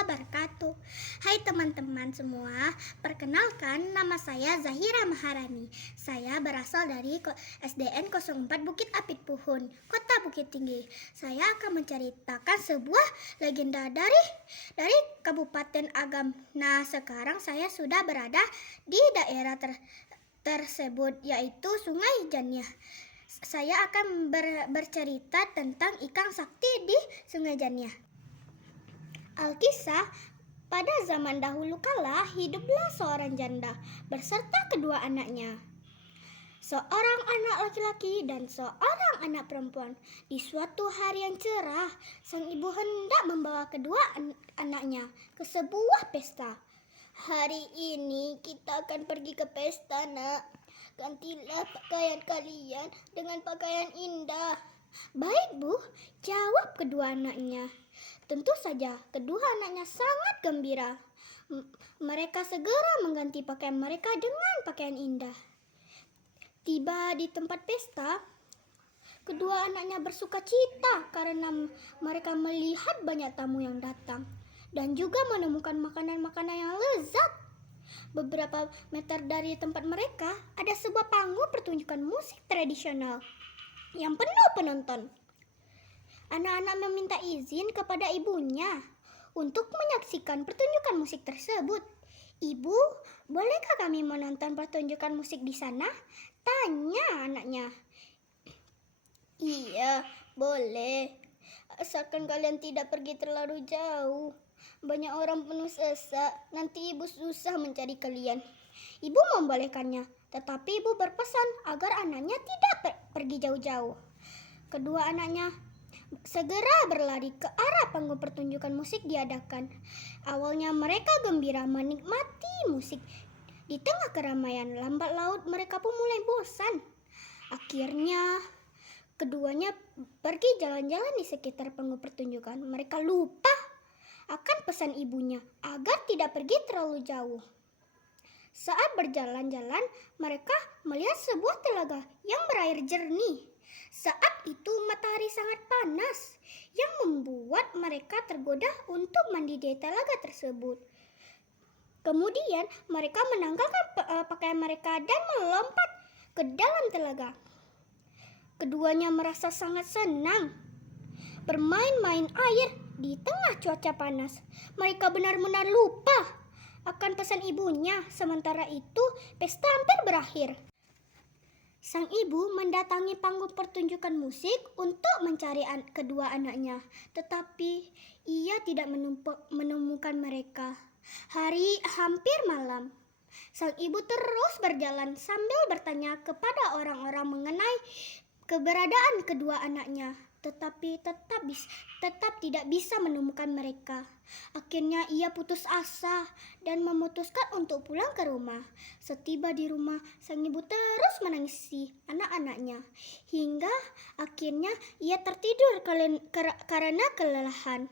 wabarakatuh. Hai teman-teman semua, perkenalkan nama saya Zahira Maharani. Saya berasal dari SDN 04 Bukit Apit Puhun, Kota Bukit Tinggi. Saya akan menceritakan sebuah legenda dari Kabupaten Agam. Nah, sekarang saya sudah berada di daerah tersebut, yaitu Sungai Janiah. Saya akan bercerita tentang ikan sakti di Sungai Janiah. Alkisah, pada zaman dahulu kala hiduplah seorang janda berserta kedua anaknya. Seorang anak laki-laki dan seorang anak perempuan. Di suatu hari yang cerah, sang ibu hendak membawa kedua anaknya ke sebuah pesta. Hari ini kita akan pergi ke pesta, nak. Gantilah pakaian kalian dengan pakaian indah. Baik, Bu, jawab kedua anaknya. Tentu saja, kedua anaknya sangat gembira. Mereka segera mengganti pakaian mereka dengan pakaian indah. Tiba di tempat pesta, kedua anaknya bersuka cita karena mereka melihat banyak tamu yang datang dan juga menemukan makanan-makanan yang lezat. Beberapa meter dari tempat mereka ada sebuah panggung pertunjukan musik tradisional yang penuh penonton. Anak-anak meminta izin kepada ibunya untuk menyaksikan pertunjukan musik tersebut. "Ibu, bolehkah kami menonton pertunjukan musik di sana?" tanya anaknya. "Iya, boleh. Asalkan kalian tidak pergi terlalu jauh. Banyak orang penuh sesak, nanti ibu susah mencari kalian." Ibu membolehkannya, tetapi ibu berpesan agar anaknya tidak pergi jauh-jauh. Kedua anaknya segera berlari ke arah panggung pertunjukan musik diadakan. Awalnya mereka gembira menikmati musik. Di tengah keramaian, lambat laut mereka pun mulai bosan. Akhirnya keduanya pergi jalan-jalan di sekitar panggung pertunjukan. Mereka lupa akan pesan ibunya agar tidak pergi terlalu jauh. Saat berjalan-jalan, mereka melihat sebuah telaga yang berair jernih. Saat itu matahari sangat panas yang membuat mereka tergoda untuk mandi di telaga tersebut. Kemudian mereka menanggalkan pakaian mereka dan melompat ke dalam telaga. Keduanya merasa sangat senang bermain-main air di tengah cuaca panas. Mereka benar-benar lupa akan pesan ibunya. Sementara itu pesta hampir berakhir. Sang ibu mendatangi panggung pertunjukan musik untuk mencari kedua anaknya, tetapi ia tidak menemukan mereka. Hari hampir malam. Sang ibu terus berjalan sambil bertanya kepada orang-orang mengenai keberadaan kedua anaknya, tetapi tetap tidak bisa menemukan mereka. Akhirnya ia putus asa dan memutuskan untuk pulang ke rumah. Setiba di rumah, sang ibu terus menangisi anak-anaknya hingga akhirnya ia tertidur karena kelelahan.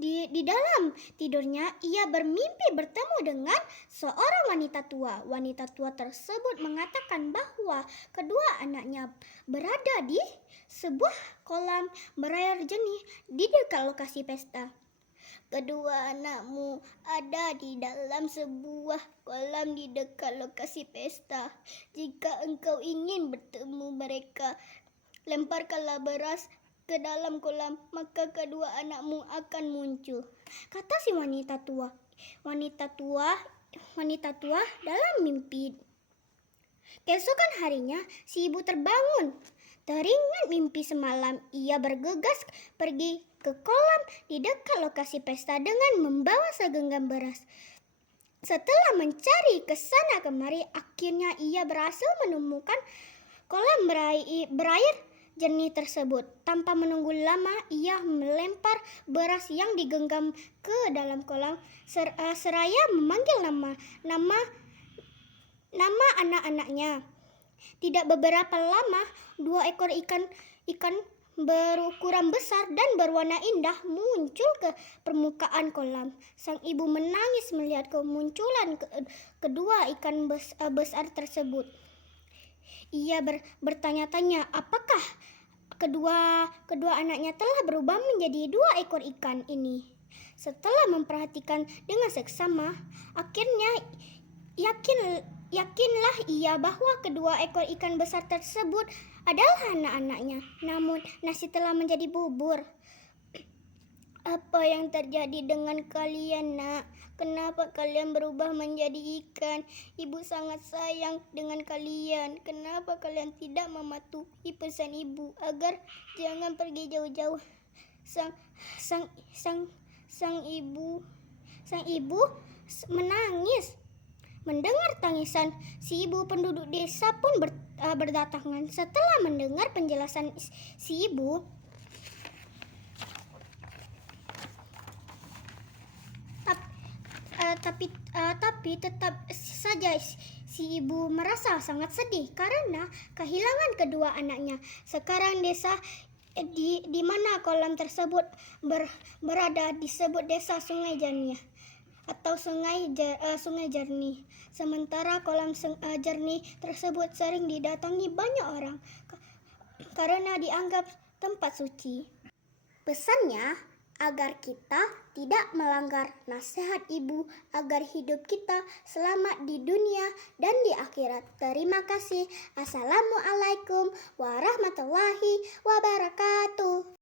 Di dalam tidurnya ia bermimpi bertemu dengan seorang wanita tua. Wanita tua tersebut mengatakan bahwa kedua anaknya berada di sebuah kolam berair jernih di dekat lokasi pesta. "Kedua anakmu ada di dalam sebuah kolam di dekat lokasi pesta. Jika engkau ingin bertemu mereka, lemparkanlah beras ke dalam kolam, maka kedua anakmu akan muncul," kata si wanita tua. Wanita tua dalam mimpi. Keesokan harinya, si ibu terbangun. Teringat mimpi semalam, ia bergegas pergi ke kolam di dekat lokasi pesta dengan membawa segenggam beras. Setelah mencari ke sana kemari, akhirnya ia berhasil menemukan kolam berair jernih tersebut. Tanpa menunggu lama, ia melempar beras yang digenggam ke dalam kolam seraya memanggil nama anak-anaknya. Tidak beberapa lama, 2 ekor ikan berukuran besar dan berwarna indah muncul ke permukaan kolam. Sang ibu menangis melihat kemunculan kedua ikan besar tersebut. Ia bertanya-tanya apakah kedua anaknya telah berubah menjadi 2 ekor ikan ini. Setelah memperhatikan dengan seksama, akhirnya yakinlah ia bahwa kedua ekor ikan besar tersebut adalah anak-anaknya. Namun nasi telah menjadi bubur. Apa yang terjadi dengan kalian, nak? Kenapa kalian berubah menjadi ikan? Ibu sangat sayang dengan kalian. Kenapa kalian tidak mematuhi pesan ibu agar jangan pergi jauh-jauh? Sang ibu menangis. Mendengar tangisan si ibu, penduduk desa pun berdatangan. Setelah mendengar penjelasan si ibu, tapi tetap saja si ibu merasa sangat sedih karena kehilangan kedua anaknya. Sekarang desa di mana kolam tersebut berada disebut desa Sungai Jernih atau Sungai Jernih. Sementara kolam jernih tersebut sering didatangi banyak orang karena dianggap tempat suci. Pesannya agar kita tidak melanggar nasihat ibu agar hidup kita selamat di dunia dan di akhirat. Terima kasih. Assalamualaikum warahmatullahi wabarakatuh.